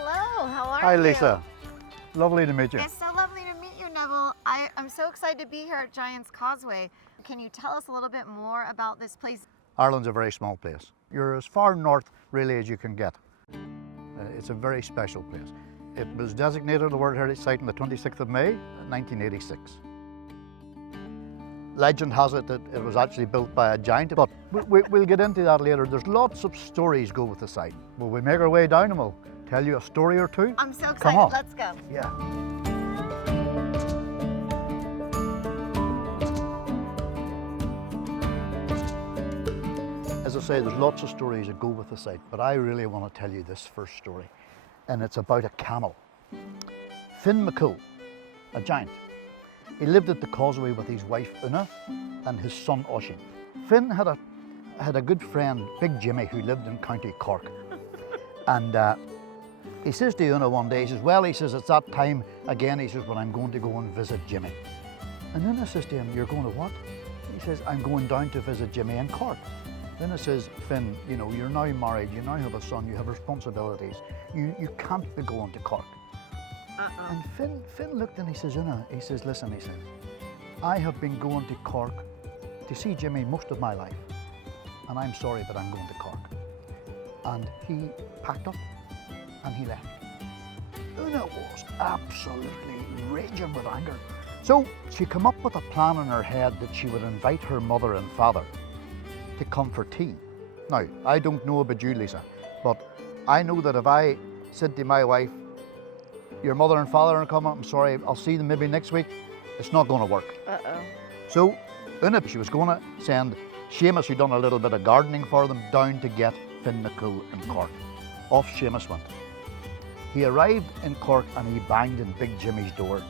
Hello, how are you? Hi, Lisa. Lovely to meet you. It's so lovely to meet you, Neville. I'm so excited to be here at Giant's Causeway. Can you tell us a little bit more about this place? Ireland's a very small place. You're as far north, really, as you can get. It's a very special place. It was designated a World Heritage Site on the 26th of May, 1986. Legend has it that it was actually built by a giant, but we'll get into that later. There's lots of stories go with the site. Will we make our way down and we'll tell you a story or two? I'm so excited. Come on. Let's go. Yeah. As I say, there's lots of stories that go with the site, but I really want to tell you this first story, and it's about a camel. Finn MacCool, a giant. He lived at the Causeway with his wife Una and his son Oisin. Finn had a good friend, Big Jimmy, who lived in County Cork. And he says to Una one day, he says, well, he says, it's that time again, he says, when I'm going to go and visit Jimmy. And Una says to him, you're going to what? He says, I'm going down to visit Jimmy in Cork. Then it says, Finn, you know, you're now married, you now have a son, you have responsibilities. You can't be going to Cork. And Finn looked and he says, Una, he says, listen, he says, I have been going to Cork to see Jimmy most of my life, and I'm sorry, but I'm going to Cork. And he packed up and he left. Una was absolutely raging with anger. So she came up with a plan in her head that she would invite her mother and father to come for tea. Now, I don't know about you, Lisa, but I know that if I said to my wife, your mother and father are coming, I'm sorry, I'll see them maybe next week, it's not going to work. So Una, she was going to send Seamus, who'd done a little bit of gardening for them, down to get Finn MacCool in Cork. Off Seamus went. He arrived in Cork and he banged in Big Jimmy's door.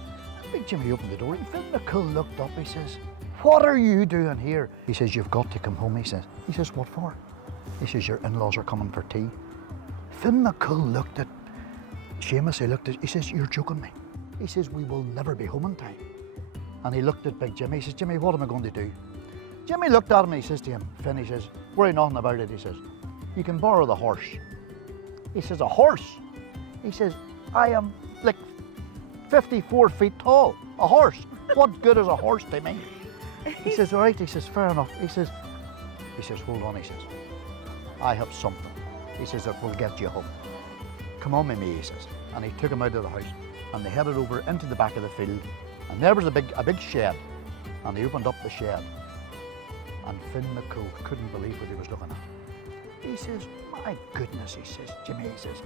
Big Jimmy opened the door and Finn MacCool looked up, he says, what are you doing here? He says, you've got to come home, he says. He says, what for? He says, your in-laws are coming for tea. Finn MacCool looked at Seamus, he says, you're joking me. He says, we will never be home in time. And he looked at Big Jimmy, he says, Jimmy, what am I going to do? Jimmy looked at him and he says to him, Finn, he says, worry nothing about it, he says, you can borrow the horse. He says, a horse? He says, I am like 54 feet tall, a horse. What good is a horse to me? He says, all right, he says, fair enough. He says, hold on, he says, I have something. He says, that will get you home. Come on with me, he says. And he took him out of the house and they headed over into the back of the field. And there was a big shed. And he opened up the shed. And Finn MacCool couldn't believe what he was looking at. He says, my goodness, he says, Jimmy, he says,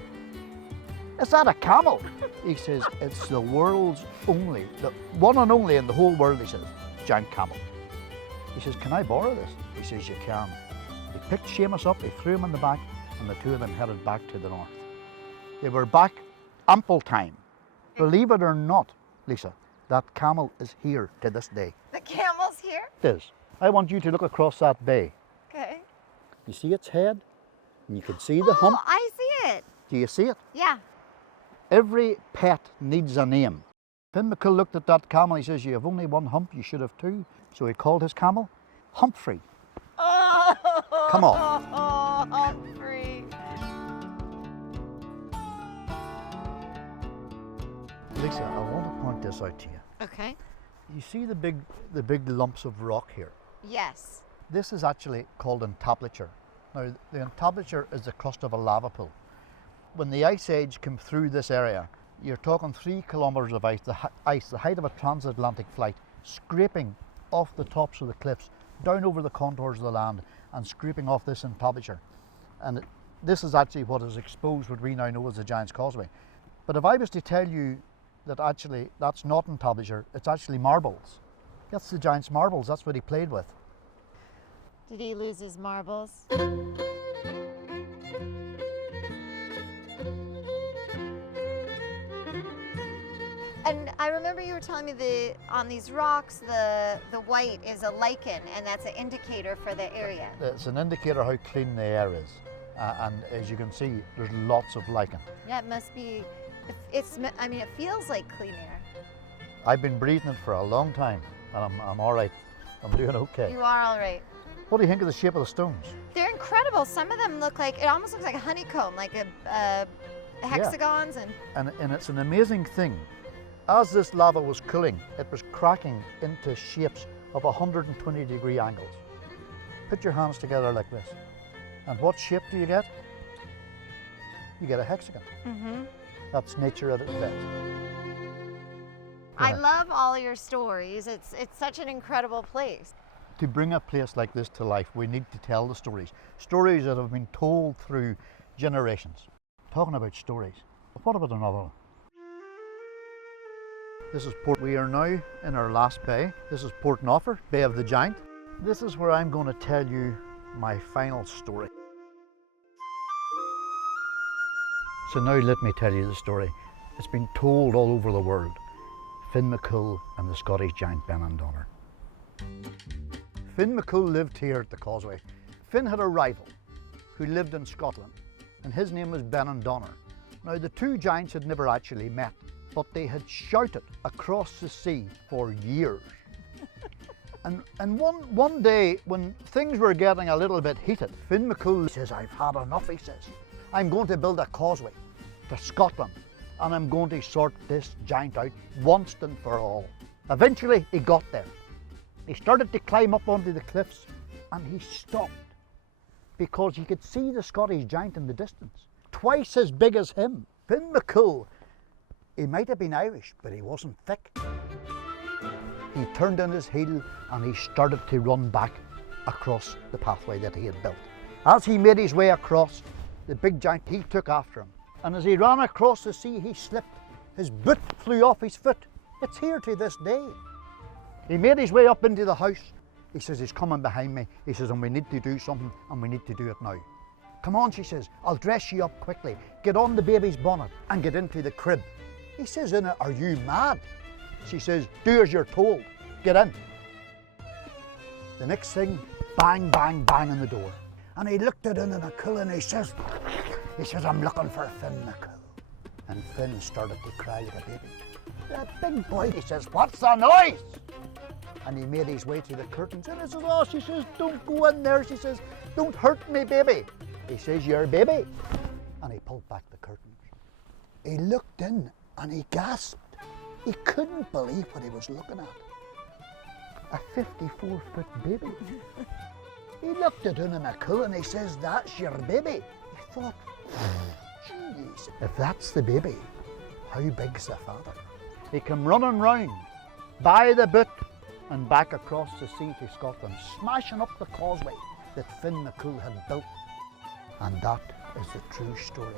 is that a camel? He says, it's the world's only, the one and only in the whole world, he says, giant camel. He says, can I borrow this? He says, you can. He picked Seamus up, he threw him in the back, and the two of them headed back to the north. They were back ample time. Believe it or not, Lisa, that camel is here to this day. The camel's here? It is. I want you to look across that bay. Okay. You see its head? And you can see the hump. Oh, I see it. Do you see it? Yeah. Every pet needs a name. Finn MacCool looked at that camel, he says, you have only one hump, you should have two. So he called his camel Humphrey. Oh, Come on. Oh, Humphrey. Lisa, I want to point this out to you. Okay. You see the big lumps of rock here? Yes. This is actually called entablature. Now, the entablature is the crust of a lava pool. When the ice age came through this area, you're talking 3 kilometres of ice, the height of a transatlantic flight, scraping off the tops of the cliffs, down over the contours of the land, and scraping off this entablature. And this is actually what has exposed what we now know as the Giant's Causeway. But if I was to tell you that actually that's not entablature, it's actually marbles. That's the Giant's marbles, that's what he played with. Did he lose his marbles? And I remember you were telling me on these rocks, the white is a lichen, and that's an indicator for the area. It's an indicator how clean the air is. And as you can see, there's lots of lichen. Yeah, it must be, I mean, it feels like clean air. I've been breathing it for a long time, and I'm all right. I'm doing okay. You are all right. What do you think of the shape of the stones? They're incredible. Some of them look like, it almost looks like a honeycomb, like a hexagons And it's an amazing thing. As this lava was cooling, it was cracking into shapes of 120-degree angles. Put your hands together like this. And what shape do you get? You get a hexagon. That's nature at its best. I love all your stories. It's such an incredible place. To bring a place like this to life, we need to tell the stories. Stories that have been told through generations. Talking about stories, but what about another one? This is Port. We are now in our last bay. This is Port Noffer, Bay of the Giant. This is where I'm going to tell you my final story. So now let me tell you the story. It's been told all over the world. Finn MacCool and the Scottish giant Donner. Finn MacCool lived here at the Causeway. Finn had a rival who lived in Scotland, and his name was Donner. Now the two giants had never actually met, but they had shouted across the sea for years. And one day, when things were getting a little bit heated, Finn MacCool says, "I've had enough," he says. "I'm going to build a causeway to Scotland, and I'm going to sort this giant out once and for all." Eventually, he got there. He started to climb up onto the cliffs, and he stopped because he could see the Scottish giant in the distance, twice as big as him. Finn MacCool, he might have been Irish, but he wasn't thick. He turned on his heel and he started to run back across the pathway that he had built. As he made his way across, the big giant, he took after him. And as he ran across the sea, he slipped. His boot flew off his foot. It's here to this day. He made his way up into the house. He says, "He's coming behind me." He says, "And we need to do something, and we need to do it now." "Come on," she says, "I'll dress you up quickly. Get on the baby's bonnet and get into the crib." He says, "Inna, are you mad?" She says, "Do as you're told. Get in." The next thing, bang, bang, bang on the door. And he looked at Finn MacCool and he says, "I'm looking for Finn MacCool." And Finn started to cry like a baby. "The big boy," he says, "what's the noise?" And he made his way to the curtains. And he says, "Oh," she says, "don't go in there." She says, "Don't hurt me, baby." He says, "Your baby." And he pulled back the curtains. He looked in and he gasped. He couldn't believe what he was looking at. A 54-foot baby. He looked at Finn MacCool and he says, "That's your baby." He thought, "Jeez, if that's the baby, how big's the father?" He came running round by the boot and back across the sea to Scotland, smashing up the causeway that Finn MacCool had built. And that is the true story.